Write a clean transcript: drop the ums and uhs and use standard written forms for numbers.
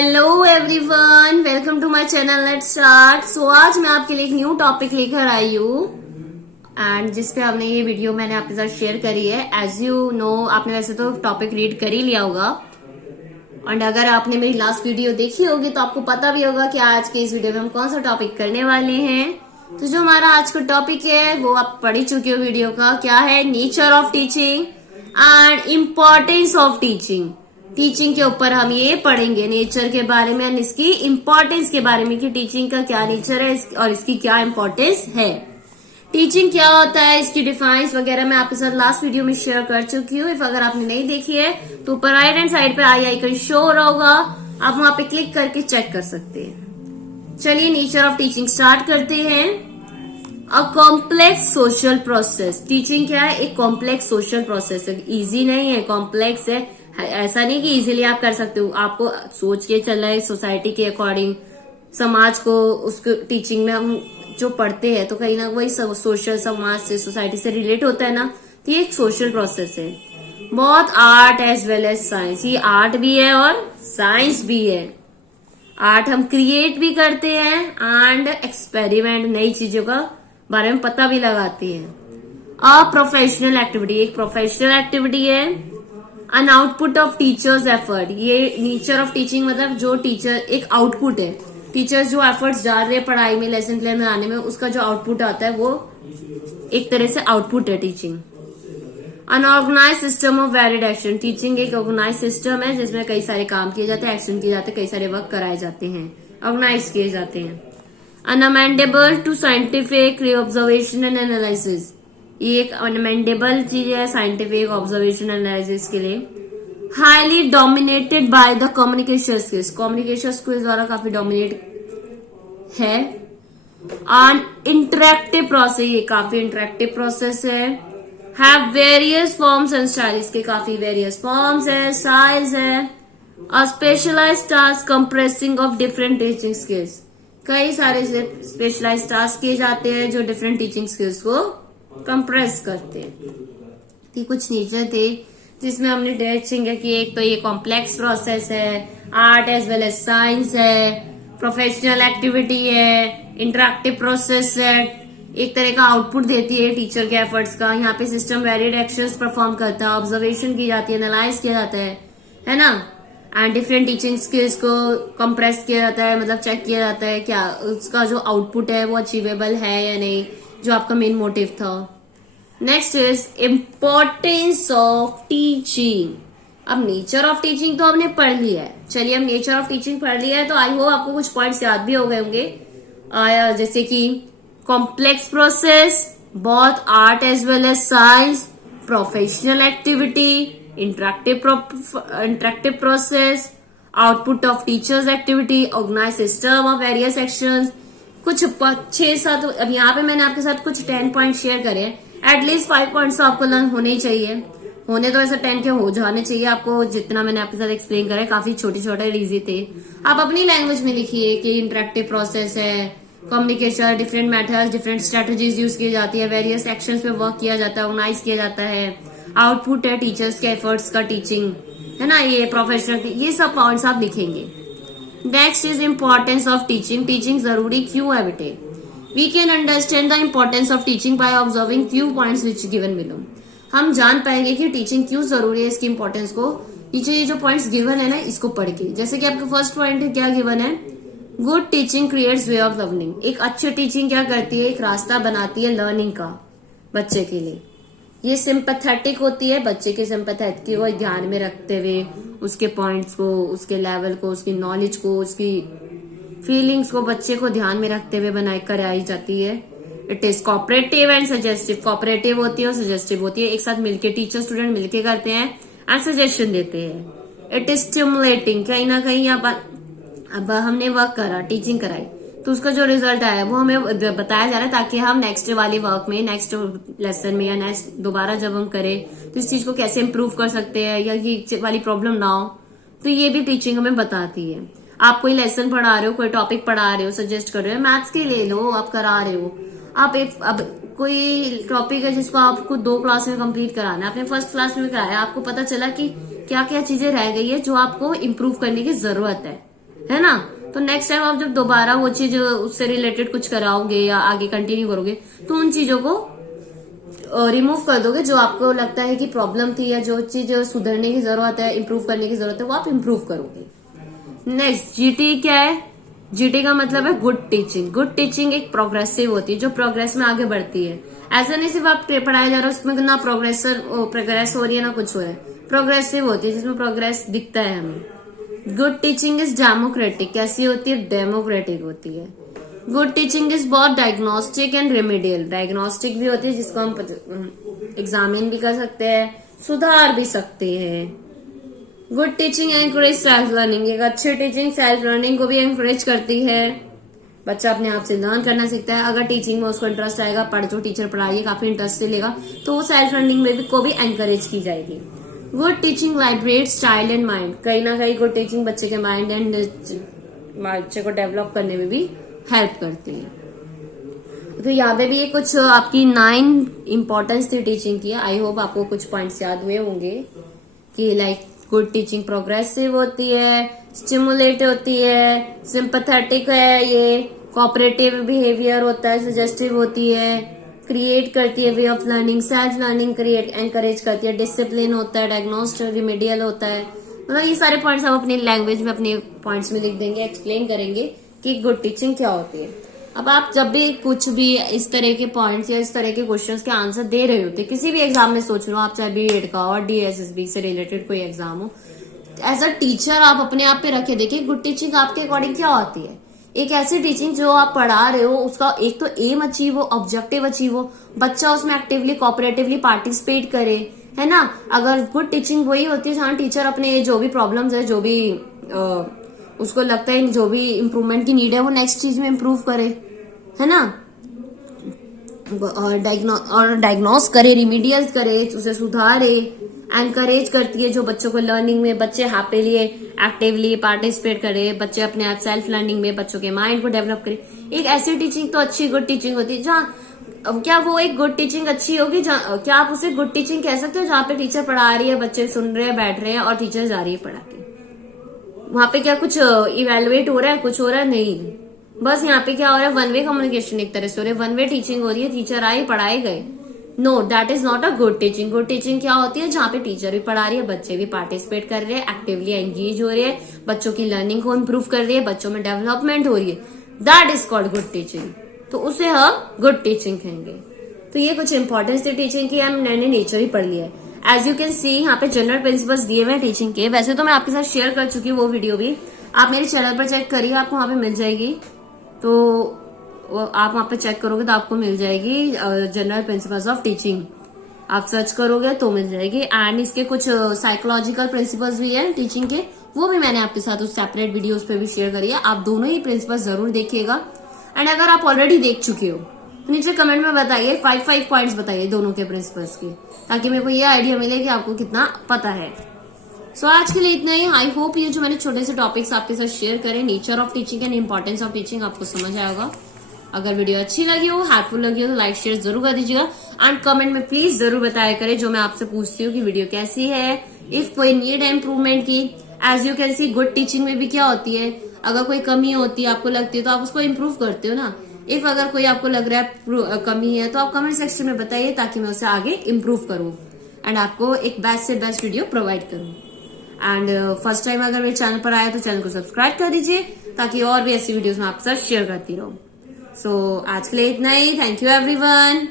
Hello everyone, welcome to my channel let's start. So आज मैं आपके लिए एक न्यू टॉपिक लेकर आई हूँ एंड जिसपे हमने ये वीडियो मैंने आपके साथ शेयर करी है। एज यू नो, आपने वैसे तो टॉपिक रीड कर ही लिया होगा और अगर आपने मेरी लास्ट वीडियो देखी होगी तो आपको पता भी होगा कि आज के इस वीडियो में हम कौन सा टॉपिक करने वाले हैं। तो जो हमारा आज का टॉपिक है वो आप पढ़ ही चुके हो वीडियो का। क्या है? Nature of teaching and importance of teaching. Teaching के ऊपर हम ये पढ़ेंगे, नेचर के बारे में और इसकी इम्पोर्टेंस के बारे में कि टीचिंग का क्या नेचर है और इसकी क्या इम्पोर्टेंस है। टीचिंग क्या होता है, इसकी डिफाइंस वगैरह मैं आपके साथ लास्ट वीडियो में शेयर कर चुकी हूँ। इफ अगर आपने नहीं देखी है तो ऊपर राइट हैंड साइड पे आई आइकन शो हो रहा होगा, आप वहां पे क्लिक करके चेक कर सकते हैं। चलिए नेचर ऑफ टीचिंग स्टार्ट करते हैं। A complex social process. Teaching क्या है? एक कॉम्प्लेक्स सोशल प्रोसेस है। इजी नहीं है, कॉम्प्लेक्स है। ऐसा नहीं कि इजीली आप कर सकते हो, आपको सोच के चलना है सोसाइटी के अकॉर्डिंग, समाज को उसको टीचिंग में हम जो पढ़ते हैं तो कहीं ना वही सोशल समाज से सोसाइटी से रिलेट होता है ना, तो ये एक सोशल प्रोसेस है। बहुत art as well as science, ये आर्ट भी है और साइंस भी है। आर्ट हम क्रिएट भी करते हैं एंड एक्सपेरिमेंट, नई चीजों का बारे में पता भी लगाते हैं। अ प्रोफेशनल एक्टिविटी, एक प्रोफेशनल एक्टिविटी है। An output of teachers effort, ये नेचर ऑफ टीचिंग मतलब जो टीचर एक आउटपुट है। टीचर्स जो एफर्ट्स डाल रहे हैं पढ़ाई में, लेसन प्लान बनाने में, उसका जो आउटपुट आता है वो एक तरह से आउटपुट है teaching. An organise system of valid action, teaching एक ऑर्गेनाइज सिस्टम है जिसमें कई सारे काम किए जाते हैं, एक्शन किए जाते हैं, कई सारे वर्क कराए जाते हैं, ऑर्गेनाइज किए जाते हैं। Unamenable to scientific observation and analysis, ये एक अनमेंडेबल चीज है साइंटिफिक ऑब्जर्वेशन एनालिसिस के लिए। Highly dominated by the communication skills, communication skills द्वारा काफी डोमिनेट है। ऑन इंटरेक्टिव प्रोसेस, ये काफी इंटरेक्टिव प्रोसेस है। Have various forms and style, इसके काफी वेरियस फॉर्म्स है, स्टाइल्स है। और specialised task compressing of different teaching skills, कई सारे स्पेशलाइज्ड टास्क किए जाते हैं जो डिफरेंट टीचिंग स्किल्स को कंप्रेस करते हैं। ये कुछ नेचर थे जिसमें हमने टीचिंग है कि एक तो ये कॉम्प्लेक्स प्रोसेस है, art as well as science है, प्रोफेशनल एक्टिविटी है, इंटरेक्टिव प्रोसेस है, एक तरह का आउटपुट देती है टीचर के एफर्ट्स का। यहाँ पे सिस्टम वेरिड एक्शंस परफॉर्म करता है, ऑब्जर्वेशन की जाती है, एनालाइज किया जाता है ना, एंड डिफरेंट टीचिंग स्किल्स को कंप्रेस किया जाता है, मतलब चेक किया जाता है क्या उसका जो आउटपुट है वो अचीवेबल है या नहीं, जो आपका मेन मोटिव था। Next is importance of teaching. अब नेचर ऑफ टीचिंग तो हमने पढ़ लिया है, चलिए हम नेचर ऑफ टीचिंग पढ़ लिया है तो आई होप आपको कुछ पॉइंट्स याद भी हो गए होंगे, जैसे कि कॉम्प्लेक्स प्रोसेस, बहुत art as well as science, professional activity, interactive process, output of teachers activity, organise system of various actions. कुछ 6-7, अब यहाँ पे मैंने आपके साथ कुछ 10 पॉइंट शेयर करे हैं। एटलीस्ट 5 पॉइंट्स तो आपको लर्न होने ही चाहिए, होने तो ऐसा 10 के हो जाने चाहिए आपको। जितना मैंने आपके साथ एक्सप्लेन करा है काफी छोटे छोटे इजी थे। आप अपनी लैंग्वेज में लिखिए कि इंटरेक्टिव प्रोसेस है, communication, different methods, different strategies use की जाती है, वेरियस एक्शंस पे वर्क किया जाता है, ऑर्गेनाइज किया जाता है, आउटपुट है टीचर्स के एफर्ट्स का, टीचिंग है ना, ये प्रोफेशनल, ये सब पॉइंट्स आप लिखेंगे। Next is importance of teaching. Teaching जरूरी क्यों है बेटे? We can understand the importance of teaching by observing few points which given below. हम जान पाएंगे कि टीचिंग क्यों जरूरी है, इसकी इम्पोर्टेंस को नीचे ये जो पॉइंट्स गिवन है ना इसको पढ़ के। जैसे कि आपका फर्स्ट पॉइंट है, क्या गिवन है? Good teaching creates way of learning. एक अच्छी टीचिंग क्या करती है? एक रास्ता बनाती है लर्निंग का बच्चे के लिए। ये सिंपैथेटिक होती है, बच्चे के सिंपैथेटिक को ध्यान में रखते हुए उसके पॉइंट्स को, उसके लेवल को, उसकी नॉलेज को, उसकी फीलिंग्स को बच्चे को ध्यान में रखते हुए बनाई कराई जाती है। It is cooperative and suggestive, cooperative होती है और सजेस्टिव होती है, एक साथ मिलके टीचर स्टूडेंट मिलके करते हैं एंड सजेशन देते हैं। इट इज स्टिमुलेटिंग, कहीं ना कहीं अब हमने वर्क करा, टीचिंग कराई तो उसका जो रिजल्ट आया वो हमें बताया जा रहा है ताकि हम नेक्स्ट वाले वर्क में, नेक्स्ट लेसन में या नेक्स्ट दोबारा जब हम करें तो इस चीज को कैसे इम्प्रूव कर सकते हैं या ये वाली प्रॉब्लम ना हो। तो ये भी टीचिंग हमें बताती है। आप कोई लेसन पढ़ा रहे हो, कोई टॉपिक पढ़ा रहे हो, सजेस्ट कर रहे हो, मैथ्स के ले लो, आप करा रहे हो, आप अब कोई टॉपिक है जिसको आपको 2 क्लास में कंप्लीट कराना है, आपने फर्स्ट क्लास में कराया, आपको पता चला कि क्या क्या चीजें रह गई है जो आपको इम्प्रूव करने की जरूरत है ना। तो नेक्स्ट टाइम आप जब दोबारा वो चीज उससे रिलेटेड कुछ कराओगे या आगे कंटिन्यू करोगे तो उन चीजों को रिमूव कर दोगे जो आपको लगता है कि प्रॉब्लम थी, या जो चीज सुधरने की जरूरत है, इम्प्रूव करने की जरूरत है, वो आप इम्प्रूव करोगे। नेक्स्ट जीटी क्या है? जीटी का मतलब है गुड टीचिंग। गुड टीचिंग एक प्रोग्रेसिव होती है, जो प्रोग्रेस में आगे बढ़ती है। ऐसा नहीं सिर्फ आप पढ़ाया जा रहा है उसमें ना प्रोग्रेस हो रही है ना कुछ हो रहा है, प्रोग्रेसिव होती है जिसमें प्रोग्रेस दिखता है हमें। Good teaching is democratic. कैसी होती है? डेमोक्रेटिक होती है। गुड टीचिंग इज बहुत डायग्नोस्टिक एंड रेमेडियल। डायग्नोस्टिक भी होती है जिसको हम एग्जामिन भी कर सकते हैं, सुधार भी सकते हैं। Good teaching encourage self learning. एक अच्छी टीचिंग सेल्फ लर्निंग को भी एनकरेज करती है। बच्चा अपने आप से लर्न करना सीखता है। अगर टीचिंग में उसको इंटरेस्ट आएगा, जो टीचर पढ़ाइए काफी इंटरेस्ट से लेगा, तो वो सेल्फ लर्निंग में भी को भी एनकरेज की जाएगी। Good teaching liberates child and mind. कहीं ना कहीं गुड टीचिंग बच्चे के माइंड एंड बच्चे को डेवलप करने में भी हेल्प करती है। तो यहाँ पे भी ये कुछ आपकी 9 इंपॉर्टेंस थी टीचिंग की। आई होप आपको कुछ पॉइंट्स याद हुए होंगे कि लाइक गुड टीचिंग प्रोग्रेसिव होती है, स्टिमुलेट होती है, सिंपैथेटिक है, ये कोऑपरेटिव बिहेवियर होता है, सजेस्टिव होती है, क्रिएट करती है way of learning, self learning create encourage करती है, डिसिप्लिन होता है, डायग्नोस्टिक रिमेडियल होता है। मतलब ये सारे पॉइंट्स आप अपनी लैंग्वेज में अपने पॉइंट्स में लिख देंगे, एक्सप्लेन करेंगे कि गुड टीचिंग क्या होती है। अब आप जब भी कुछ भी इस तरह के पॉइंट्स या इस तरह के क्वेश्चंस के आंसर दे रहे होते, किसी भी एग्जाम में सोच लो आप, चाहे बीएड का और डीएसएसबी से रिलेटेड कोई एग्जाम हो, एज अ टीचर आप अपने आप पे रखे देखिए गुड टीचिंग आपके अकॉर्डिंग क्या होती है। एक ऐसी टीचिंग जो आप पढ़ा रहे हो उसका एक तो एम अचीव हो, ऑब्जेक्टिव अचीव हो, बच्चा उसमें एक्टिवली कोऑपरेटिवली पार्टिसिपेट करे, है ना। अगर गुड टीचिंग वही होती है जहाँ टीचर अपने जो भी प्रॉब्लम्स है, जो भी उसको लगता है जो भी इम्प्रूवमेंट की नीड है, वो नेक्स्ट चीज में इम्प्रूव करे, है ना। और डायग्नोस करे, रिमीडियल करे, उसे सुधारे, एनकरेज करती है जो बच्चों को लर्निंग में, बच्चे हैप्पीली एक्टिवली पार्टिसिपेट करे, बच्चे अपने आप सेल्फ लर्निंग में बच्चों के माइंड को डेवलप करे। एक ऐसी टीचिंग तो अच्छी गुड टीचिंग होती है जहाँ, अब क्या वो एक गुड टीचिंग अच्छी होगी क्या आप उसे गुड टीचिंग कह सकते हो जहाँ पे टीचर पढ़ा रही है, बच्चे सुन रहे हैं, बैठ रहे हैं और टीचर जा रही है पढ़ा के? वहां पे क्या कुछ इवेलुएट हो रहा है, कुछ हो रहा है? नहीं। बस यहाँ पे क्या हो रहा है, वन वे कम्युनिकेशन एक तरह से हो रही है, वन वे टीचिंग हो रही है, टीचर आए पढ़ाए गए। No, that is not a good teaching. Good teaching क्या होती है? जहाँ पे टीचर भी पढ़ा रही है, बच्चे भी पार्टिसिपेट कर रहे हैं, एक्टिवली एंगेज हो रहे हैं, बच्चों की लर्निंग को इम्प्रूव कर रही है, बच्चों में डेवलपमेंट हो रही है, that is called good teaching. तो उसे हम गुड टीचिंग कहेंगे। तो ये कुछ इंपॉर्टेंस थी टीचिंग की, मैंने नेचर ही पढ़ लिया है। एज यू कैन सी यहाँ पे जनरल प्रिंसिपल्स दिए हुए हैं टीचिंग के। वैसे तो मैं आपके साथ शेयर कर चुकी हूँ वो वीडियो भी, आप मेरे चैनल पर चेक करिए, आपको वहां पे मिल जाएगी। तो आप वहां पे चेक करोगे तो आपको मिल जाएगी जनरल प्रिंसिपल्स ऑफ टीचिंग, आप सर्च करोगे तो मिल जाएगी। एंड इसके कुछ साइकोलॉजिकल प्रिंसिपल्स भी है टीचिंग के, वो भी मैंने आपके साथ उस सेपरेट वीडियोस पे भी शेयर करी है। आप दोनों ही प्रिंसिपल्स जरूर देखिएगा। एंड अगर आप ऑलरेडी देख चुके हो तो नीचे कमेंट में बताइए, 5 पॉइंट्स बताइए दोनों के प्रिंसिपल्स के, ताकि मेरे को ये आइडिया मिले कि आपको कितना पता है। सो आज के लिए इतना ही। आई होप ये जो मैंने छोटे से टॉपिक्स आपके साथ शेयर करे, nature of teaching and importance of teaching, आपको समझ आएगा। अगर वीडियो अच्छी लगी हो, हेल्पफुल लगी हो तो लाइक शेयर जरूर कर दीजिएगा। एंड कमेंट में प्लीज जरूर बताया करें जो मैं आपसे पूछती हूँ कि वीडियो कैसी है, इफ कोई नीड है इम्प्रूवमेंट की। As you can see good teaching में भी क्या होती है, अगर कोई कमी होती है आपको लगती है तो आप उसको इम्प्रूव करते हो ना। इफ अगर कोई आपको लग रहा है कमी है तो आप कमेंट सेक्शन में बताइए, ताकि मैं उसे आगे इम्प्रूव करूँ एंड आपको एक बेस्ट से बेस्ट वीडियो प्रोवाइड करूँ। एंड फर्स्ट टाइम अगर मेरे चैनल पर आया तो चैनल को सब्सक्राइब कर दीजिए, ताकि और भी ऐसी वीडियोस मैं आपके साथ शेयर करती रहूं। सो आज के लिए इतना ही। Thank you everyone.